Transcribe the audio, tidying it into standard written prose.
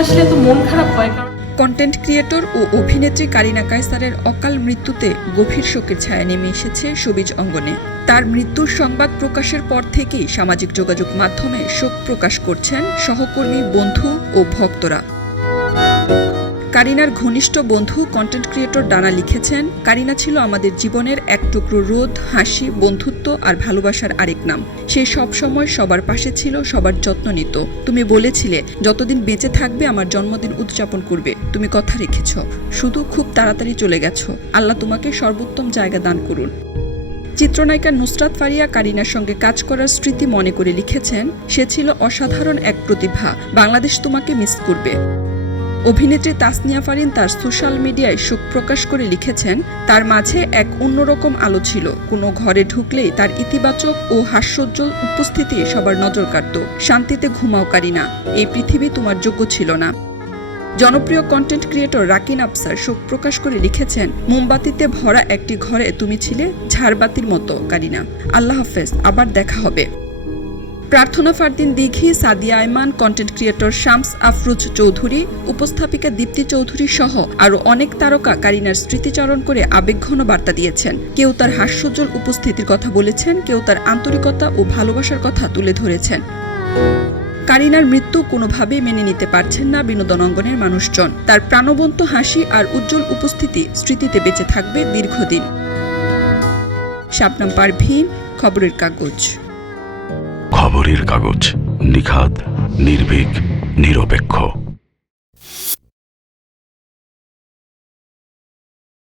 আসলে তো মন খারাপ হয়। কন্টেন্ট ক্রিয়েটর ও অভিনেত্রী কারিনা কায়সারের অকাল মৃত্যুতে গভীর শোকের ছায়া নেমে এসেছে শোবিজ অঙ্গনে। তার মৃত্যুর সংবাদ প্রকাশের পর থেকেই সামাজিক যোগাযোগ মাধ্যমে শোক প্রকাশ করছেন সহকর্মী, বন্ধু ও ভক্তরা। কারিনার ঘনিষ্ঠ বন্ধু কন্টেন্ট ক্রিয়েটর ডানা লিখেছেন, কারিনা ছিল আমাদের জীবনের এক টুকরো রোদ, হাসি, বন্ধুত্ব আর ভালোবাসার আরেক নাম। সে সব সময় সবার পাশে ছিল, সবার যত্ন নিত। তুমি বলেছিলে যতদিন বেঁচে থাকবে আমার জন্মদিন উদযাপন করবে। তুমি কথা রেখেছ, শুধু খুব তাড়াতাড়ি চলে গেছো। আল্লাহ তোমাকে সর্বোত্তম জায়গা দান করুন। চিত্রনায়িকা নুসরাত ফারিয়া কারিনার সঙ্গে কাজ করার স্মৃতি মনে করে লিখেছেন, সে ছিল অসাধারণ এক প্রতিভা। বাংলাদেশ তোমাকে মিস করবে। অভিনেত্রী তাসনিয়া ফারিন তার সোশ্যাল মিডিয়ায় শোক প্রকাশ করে লিখেছেন, তার মাঝে এক অন্যরকম আলো ছিল। কোনো ঘরে ঢুকলেই তার ইতিবাচক ও হাস্যোজ্জ্বল উপস্থিতি সবার নজর কাড়ত। শান্তিতে ঘুমাও কারিনা, এই পৃথিবী তোমার যোগ্য ছিল না। জনপ্রিয় কন্টেন্ট ক্রিয়েটর রাকিন আফসার শোক প্রকাশ করে লিখেছেন, মোমবাতিতে ভরা একটি ঘরে তুমি ছিলে ঝাড়বাতির মতো কারিনা। আল্লাহ হাফেজ, আবার দেখা হবে। প্রার্থনা ফারদিন দিঘি, সাদিয়া আয়মান, কন্টেন্ট ক্রিয়েটর শামস আফরোজ চৌধুরী, উপস্থাপিকা দীপ্তি চৌধুরী সহ আরও অনেক তারকা কারিনার স্মৃতিচারণ করে আবেগঘন বার্তা দিয়েছেন। কেউ তার হাস্যোজ্জ্বল উপস্থিতির কথা বলেছেন, কেউ তার আন্তরিকতা ও ভালোবাসার কথা তুলে ধরেছেন। কারিনার মৃত্যু কোনোভাবেই মেনে নিতে পারছেন না বিনোদন অঙ্গনের মানুষজন। তার প্রাণবন্ত হাসি আর উজ্জ্বল উপস্থিতি স্মৃতিতে বেঁচে থাকবে দীর্ঘদিন। শাবনাম পারভীন, খবরের কাগজ। খবরের কাগজ, নিখাত, নির্ভীক, নিরপেক্ষ।